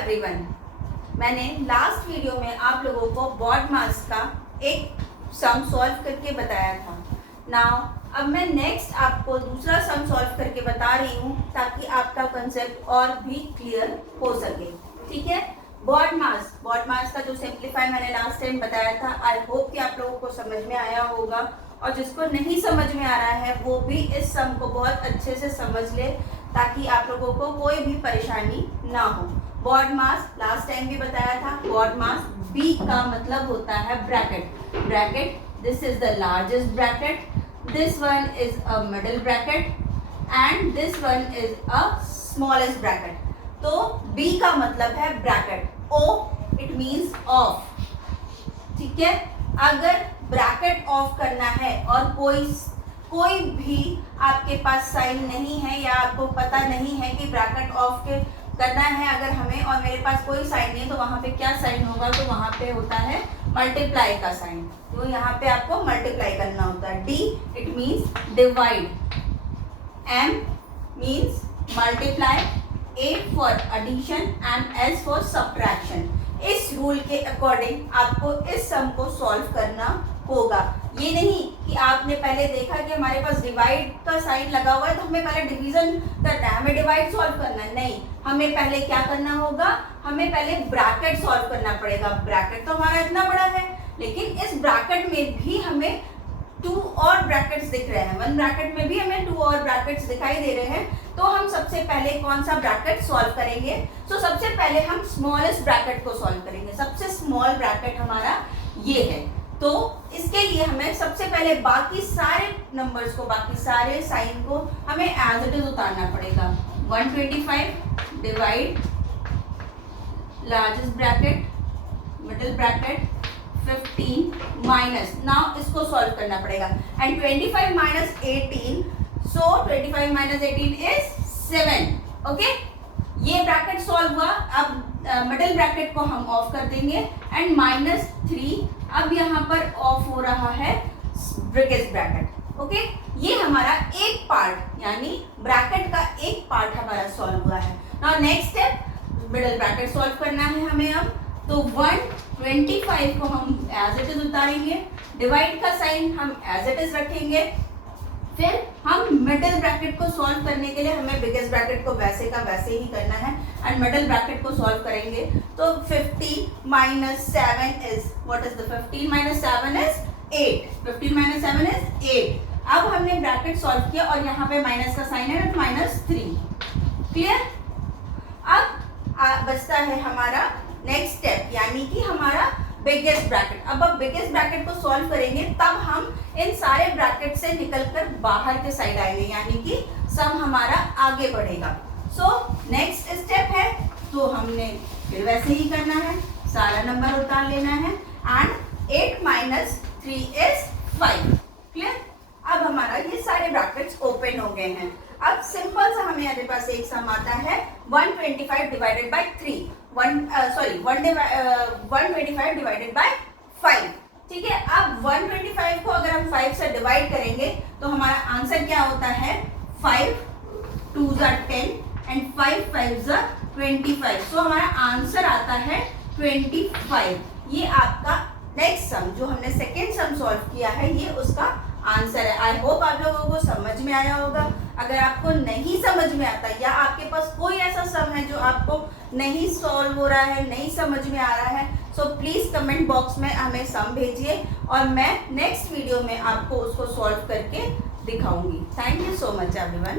Everyone, मैंने last video में आप लोगों को बॉड मास का एक सम सॉल्व करके बताया था। नाउ अब मैं नेक्स्ट आपको दूसरा सम सॉल्व करके बता रही हूँ ताकि आपका कंसेप्ट और भी क्लियर हो सके। ठीक है, बॉड मास का जो सिंप्लीफाई मैंने लास्ट टाइम बताया था, आई होप कि आप लोगों को समझ में आया होगा, और जिसको नहीं समझ में आ रहा है वो भी इस सम को बहुत अच्छे से समझ ले ताकि आप लोगों को कोई भी परेशानी ना हो। बॉड मास लास्ट टाइम भी बताया था। बॉड मास बी का मतलब होता है bracket. This is the largest bracket, this one is a middle bracket and this one is a smallest bracket. तो बी का मतलब है bracket, O it means of. ठीक है, अगर ब्रैकेट ऑफ करना है और कोई भी आपके पास साइन नहीं है या आपको पता नहीं है कि ब्रैकेट ऑफ के करना है अगर हमें, और मेरे पास कोई साइन नहीं है, तो वहां पे क्या साइन होगा? तो वहां पे होता है मल्टीप्लाई का साइन। तो यहाँ पे आपको मल्टीप्लाई करना होता है। D it means divide, M means multiply, A for addition and S for subtraction. इस रूल के अकॉर्डिंग आपको इस सम को सॉल्व करना होगा। ये नहीं कि आपने पहले देखा कि हमारे पास डिवाइड का साइन लगा हुआ है तो हमें पहले डिवीजन करना है, हमें डिवाइड सॉल्व करना है। नहीं, हमें पहले क्या करना होगा? हमें पहले ब्रैकेट सॉल्व करना पड़ेगा। ब्रैकेट तो हमारा इतना बड़ा है, लेकिन इस ब्रैकेट में भी हमें 2 और ब्रैकेट्स दिख रहे हैं। 1 ब्रैकेट में भी हमें 2 और ब्रैकेट्स दिखाई दे रहे हैं। तो हम सबसे पहले कौन सा ब्रैकेट सॉल्व करेंगे? सबसे पहले हम स्मॉलेस्ट ब्रैकेट को सॉल्व करेंगे। सबसे स्मॉल ब्रैकेट हमारा ये है। तो इसके लिए हमें सबसे पहले बाकी सारे नंबर्स को, बाकी सारे साइन को हमें एज इट इज उतारना पड़ेगा। 125 divide largest bracket, middle bracket, 15 minus, now इसको सॉल्व करना पड़ेगा, and 25 minus 18, so 25 minus 18 is 7। Okay, ये ब्रैकेट सॉल्व हुआ। अब मिडिल ब्रैकेट को हम ऑफ कर देंगे एंड -3 अब यहाँ पर ऑफ हो रहा है बिगेस्ट ब्रैकेट। ओके, ये हमारा एक पार्ट यानी ब्रैकेट का एक पार्ट हमारा सॉल्व हुआ है। Now next step, middle bracket solve करना है हमें अब। तो 125 को हम एज इट इज उतारेंगे, डिवाइड का साइन हम एज इट इज रखेंगे। फिर हम मिडिल ब्रैकेट को सॉल्व करने के लिए हमें बिगेस्ट ब्रैकेट को वैसे का वैसे ही करना है एंड मिडिल ब्रैकेट को सॉल्व करेंगे। तो 15 minus 7 is, what is the 15 minus 7 is 8। 15 minus 7 is 8। अब हमने ब्रैकेट सॉल्व किया और यहाँ पे माइनस का साइन है, -3। क्लियर? अब बचता है हमारा नेक्स्ट स्टेप यानी कि हमारा बिगेस्ट ब्रैकेट। अब बिगेस्ट ब्रैकेट को सॉल्व करेंगे तब हम इन सारे ब्रैकेट से निकलकर बाहर के साइड आएंगे, यानी कि सम हमारा आगे बढ़ेगा। नेक्स्ट स्टेप है, तो हमने फिर वैसे ही करना है, सारा नंबर उतार लेना है एंड 8 माइनस 3 इज 5। क्लियर? अब हमारा ये सारे ब्रैकेट्स ओपन हो गए हैं। अब सिंपल सा हमें पास एक सम आता है 125 डिवाइडेड बाय 3, 125 डिवाइडेड बाय 5। ठीक है, अब 125 को अगर हम 5 से डिवाइड करेंगे तो हमारा आंसर क्या होता है? 5 2s are 10 and 5 5s are 25। सो हमारा आंसर आता है 25। ये आपका नेक्स्ट सम जो हमने सेकेंड सम सॉल्व किया है, ये उसका आंसर है। आई होप आप लोगों को समझ में आया होगा। अगर आपको नहीं समझ में आता या आपके पास कोई ऐसा सम है जो आपको नहीं सॉल्व हो रहा है, नहीं समझ में आ रहा है, सो प्लीज कमेंट बॉक्स में हमें सम भेजिए और मैं नेक्स्ट वीडियो में आपको उसको सॉल्व करके दिखाऊंगी। Thank you so much everyone.